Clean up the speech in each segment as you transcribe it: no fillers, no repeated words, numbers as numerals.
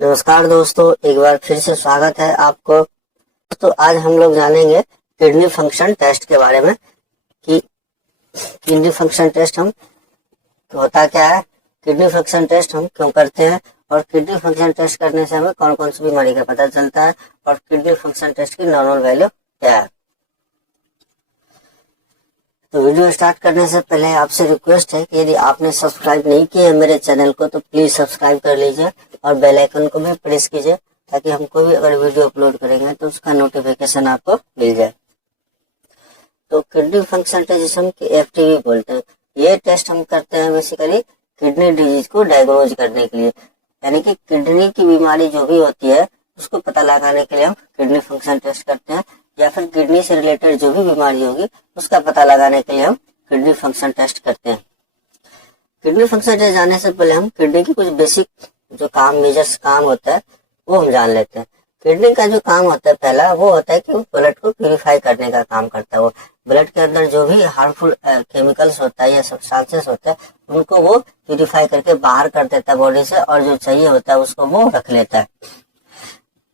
नमस्कार दोस्तों, एक बार फिर से स्वागत है आपको। तो आज हम लोग जानेंगे किडनी फंक्शन टेस्ट के बारे में कि किडनी फंक्शन टेस्ट हम होता क्या है, किडनी फंक्शन टेस्ट हम क्यों करते हैं और किडनी फंक्शन टेस्ट करने से हमें कौन कौन सी बीमारी का पता चलता है और किडनी फंक्शन टेस्ट की नॉर्मल वैल्यू क्या है। तो वीडियो स्टार्ट करने से पहले आपसे रिक्वेस्ट है कि यदि आपने सब्सक्राइब नहीं किया है मेरे चैनल को तो प्लीज सब्सक्राइब कर लीजिए और बेल आइकन को भी प्रेस कीजिए ताकि हम कोई भी अगर वीडियो अपलोड करेंगे तो उसका नोटिफिकेशन आपको मिल जाए। तो किडनी फंक्शन टेस्ट जिसे हम एफटीवी बोलते हैं, ये टेस्ट हम करते हैं बेसिकली किडनी डिजीज को डायग्नोज करने के लिए, यानी कि किडनी की बीमारी जो भी होती है उसको पता लगाने के लिए हम किडनी फंक्शन टेस्ट करते हैं, या फिर किडनी से रिलेटेड जो भी बीमारी होगी उसका पता लगाने के लिए हम किडनी फंक्शन टेस्ट करते हैं। किडनी फंक्शन टेस्ट जाने से पहले हम किडनी की कुछ बेसिक जो मेजर्स काम होता है वो हम जान लेते हैं। किडनी का जो काम होता है पहला वो होता है कि वो ब्लड को प्यूरिफाई करने का काम करता है। वो ब्लड के अंदर जो भी हार्मफुल केमिकल्स होता है या सब्सटेंसेस होता है उनको वो प्यूरिफाई करके बाहर कर देता है बॉडी से, और जो चाहिए होता है उसको वो रख लेता है।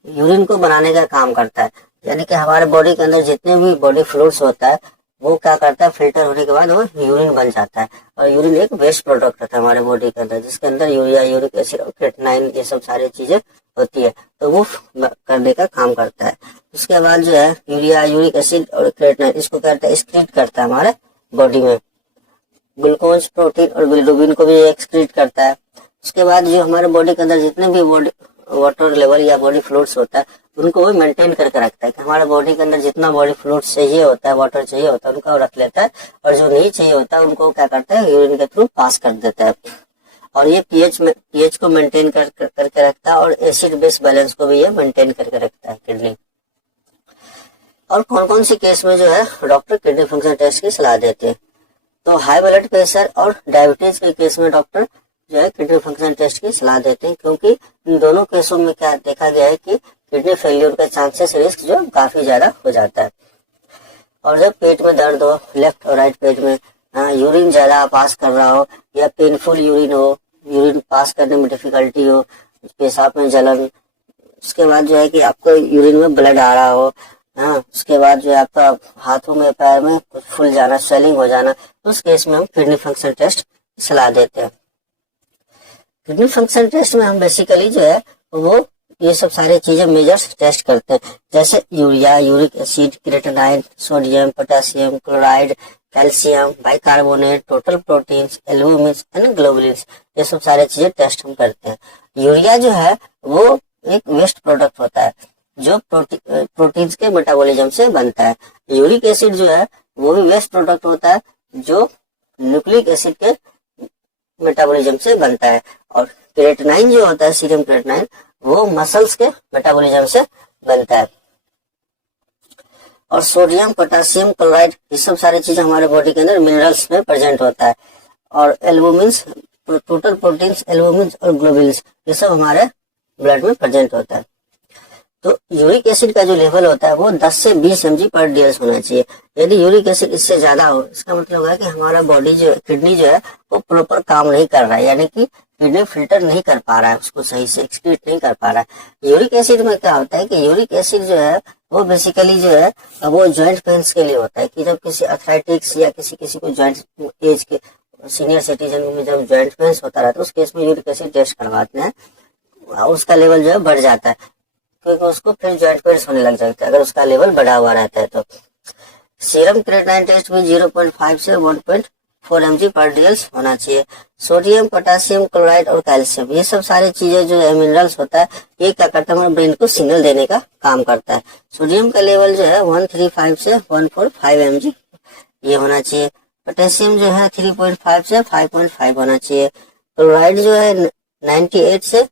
यूरिन को बनाने का काम करता है, यानी कि हमारे बॉडी के अंदर जितने भी बॉडी फ्लूइड्स होता है वो क्या करता है, फिल्टर होने के बाद वो यूरिन बन जाता है। और यूरिन एक वेस्ट प्रोडक्ट होता है हमारे बॉडी के अंदर, जिसके अंदर यूरिया, यूरिक एसिड और क्रेटिनाइन ये सब सारी चीजें होती है, तो वो करने का काम करता है। उसके बाद जो है यूरिया, यूरिक एसिड और क्रेटिनाइन इसको करता है एक्सक्रीट करता है हमारे बॉडी में। ग्लूकोज, प्रोटीन और बिलिरुबिन को भी एक्सक्रीट करता है। उसके बाद जो हमारे बॉडी के अंदर जितने भी बॉडी वाटर लेवल या बॉडी फ्लूइड्स होता है उनको वो मेंटेन करके रखता है कि हमारे बॉडी के अंदर जितना बॉडी फ्लूइड्स चाहिए होता है, वाटर चाहिए होता है, उनको रख लेता है, और जो नहीं चाहिए होता है उनको क्या करता है यूरिन के थ्रू पास कर देता है। और ये पीएच को मेंटेन करके रखता है और एसिड बेस बैलेंस को भी ये मेंटेन करके रखता है किडनी। और कौन कौन से केस में जो है डॉक्टर किडनी फंक्शन टेस्ट की सलाह देते हैं, तो हाई ब्लड प्रेशर और डायबिटीज के केस में डॉक्टर जो है किडनी फंक्शन टेस्ट की सलाह देते हैं, क्योंकि इन दोनों केसों में क्या देखा गया है कि किडनी फेलियर का चांसेस रिस्क जो काफी ज्यादा हो जाता है। और जब पेट में दर्द हो, लेफ्ट और राइट पेट में यूरिन ज्यादा पास कर रहा हो या पेनफुल यूरिन हो, यूरिन पास करने में डिफिकल्टी हो, पेशाब में जलन, उसके बाद जो है कि आपको यूरिन में ब्लड आ रहा हो, उसके बाद जो है आपका हाथों में पैर में कुछ फूल जाना, स्वेलिंग हो जाना, तो उस केस में हम किडनी फंक्शन टेस्ट सलाह देते हैं। किडनी फंक्शन टेस्ट में हम बेसिकली जो है वो ये सब सारी चीजें मेजर्स टेस्ट करते हैं, जैसे urea, uric acid, creatinine, sodium, potassium, chloride, calcium, bicarbonate, total proteins, albumins and globulins, ये सब सारी चीजें टेस्ट हम करते हैं। यूरिया जो है वो एक वेस्ट प्रोडक्ट होता है जो प्रोटीन्स के मेटाबॉलिज्म से बनता है। यूरिक एसिड जो है वो भी वेस्ट प्रोडक्ट होता है जो न्यूक्लिक एसिड के मेटाबॉलिज्म से बनता है। और क्रेटिनाइन जो होता है, सीरम क्रेटिनाइन, वो मसल्स के मेटाबॉलिज्म से बनता है। और सोडियम, पोटेशियम, क्लोराइड, ये सब सारी चीजें हमारे बॉडी के अंदर मिनरल्स में प्रेजेंट होता है। और एल्बुमिन्स, टोटल प्रोटीन्स, एल्बुमिन्स और ग्लोबुलिन्स, ये सब हमारे ब्लड में प्रेजेंट होता है। तो यूरिक एसिड का जो लेवल होता है वो 10 से 20 mg पर DL होना चाहिए। यदि यूरिक एसिड इससे ज्यादा हो, इसका मतलब है कि हमारा बॉडी जो किडनी जो है वो प्रॉपर काम नहीं कर रहा है, यानी कि किडनी फिल्टर नहीं कर पा रहा है, उसको सही से एक्सक्रीट नहीं कर पा रहा है। यूरिक एसिड में क्या होता है कि यूरिक एसिड जो है वो बेसिकली जो है वो जॉइंट पेन्स के लिए होता है, कि जब किसी अर्थराइटिक्स या किसी को जॉइंट एज के सीनियर सिटीजन में जब जॉइंट पेन्स होता रहता है उस केस में यूरिक एसिड टेस्ट करवाते हैं, उसका लेवल जो है बढ़ जाता है, क्योंकि उसको फिर जॉइंट पेन्स होने लग जाता है अगर उसका लेवल बढ़ा हुआ रहता है। तो सीरम क्रेटिनाइन टेस्ट में 0.5 से 1.4 mg पर DL होना चाहिए। सोडियम, पोटेशियम, क्लोराइड और कैल्शियम, ये सब सारी चीजें जो है मिनरल्स होता है, ये क्या करता है हमारे ब्रेन को सिग्नल देने का काम करता है। सोडियम का लेवल जो है 135 से 145 mg ये होना चाहिए। पोटेशियम जो है 3.5 से 5.5 होना चाहिए। क्लोराइड जो है 98 से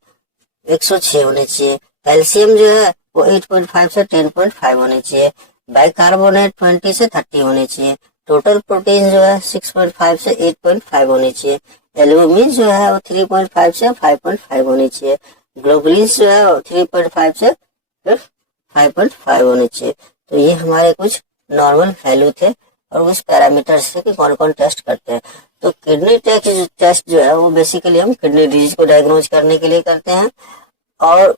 106 होने चाहिए। कैल्शियम जो है वो 8.5 से 10.5 होने चाहिए। बाइकार्बोनेट 20 से 30 होने चाहिए। टोटल प्रोटीन जो है 6.5 से 8.5 होने चाहिए। एल्बुमिन जो है वो 3.5 से 5.5 होने चाहिए। ग्लोबुलिन्स जो है वो 3.5 से 5.5 होने चाहिए। तो ये हमारे कुछ नॉर्मल वैल्यू थे और उस पैरामीटर्स से कि कौन कौन टेस्ट करते हैं। तो किडनी टेस्ट जो है वो बेसिकली हम किडनी डिजीज को डायग्नोज करने के लिए करते हैं। और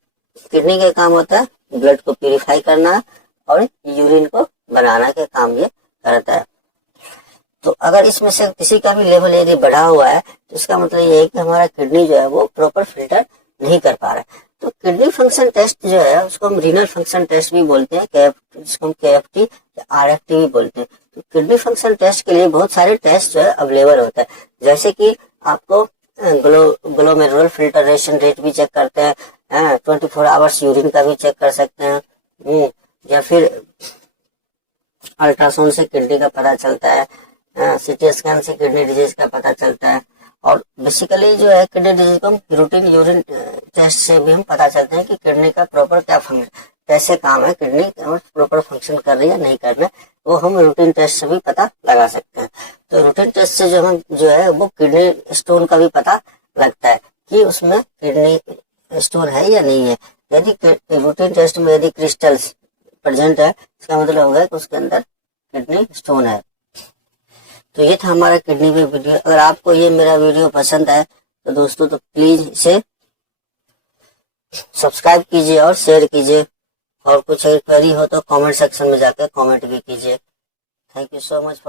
किडनी का काम होता है ब्लड को प्यूरिफाई करना और यूरिन को बनाना का काम ये करता है। तो अगर इसमें से किसी का भी लेवल यदि बढ़ा हुआ है तो इसका मतलब ये है कि हमारा किडनी जो है वो प्रॉपर फिल्टर नहीं कर पा रहा है। तो किडनी फंक्शन टेस्ट जो है उसको हम रीनल फंक्शन टेस्ट भी बोलते हैं, जिसको हम KFT या RFT भी बोलते हैं। तो किडनी फंक्शन टेस्ट के लिए बहुत सारे टेस्ट जो है अवेलेबल होता है, जैसे कि आपको ग्लोमेरुलर फिल्टरेशन रेट भी चेक करते हैं, 24 आवर्स यूरिन का भी चेक कर सकते हैं, या फिर अल्ट्रासाउंड से किडनी का पता चलता है, CT स्कैन से किडनी डिजीज का पता चलता है। और बेसिकली जो है किडनी डिजीज को हम रूटीन यूरिन टेस्ट से भी हम पता चलते हैं कि किडनी का प्रॉपर क्या फंक्शन, कैसे काम है, किडनी प्रॉपर फंक्शन कर रही है नहीं कर रही है, वो हम रूटीन टेस्ट से भी पता लगा सकते हैं। तो रूटीन टेस्ट से जो है वो किडनी स्टोन का भी पता लगता है कि उसमें किडनी स्टोन है या नहीं है। यदि रूटीन टेस्ट में यदि क्रिस्टल्स प्रेजेंट है इसका मतलब होगा कि उसके अंदर किडनी स्टोन है। तो ये था हमारा किडनी पे वीडियो। अगर आपको ये मेरा वीडियो पसंद आए तो दोस्तों तो प्लीज इसे सब्सक्राइब कीजिए और शेयर कीजिए, और कुछ अगर क्वेरी हो तो कमेंट सेक्शन में जाकर कमेंट भी कीजिए। Thank you so much.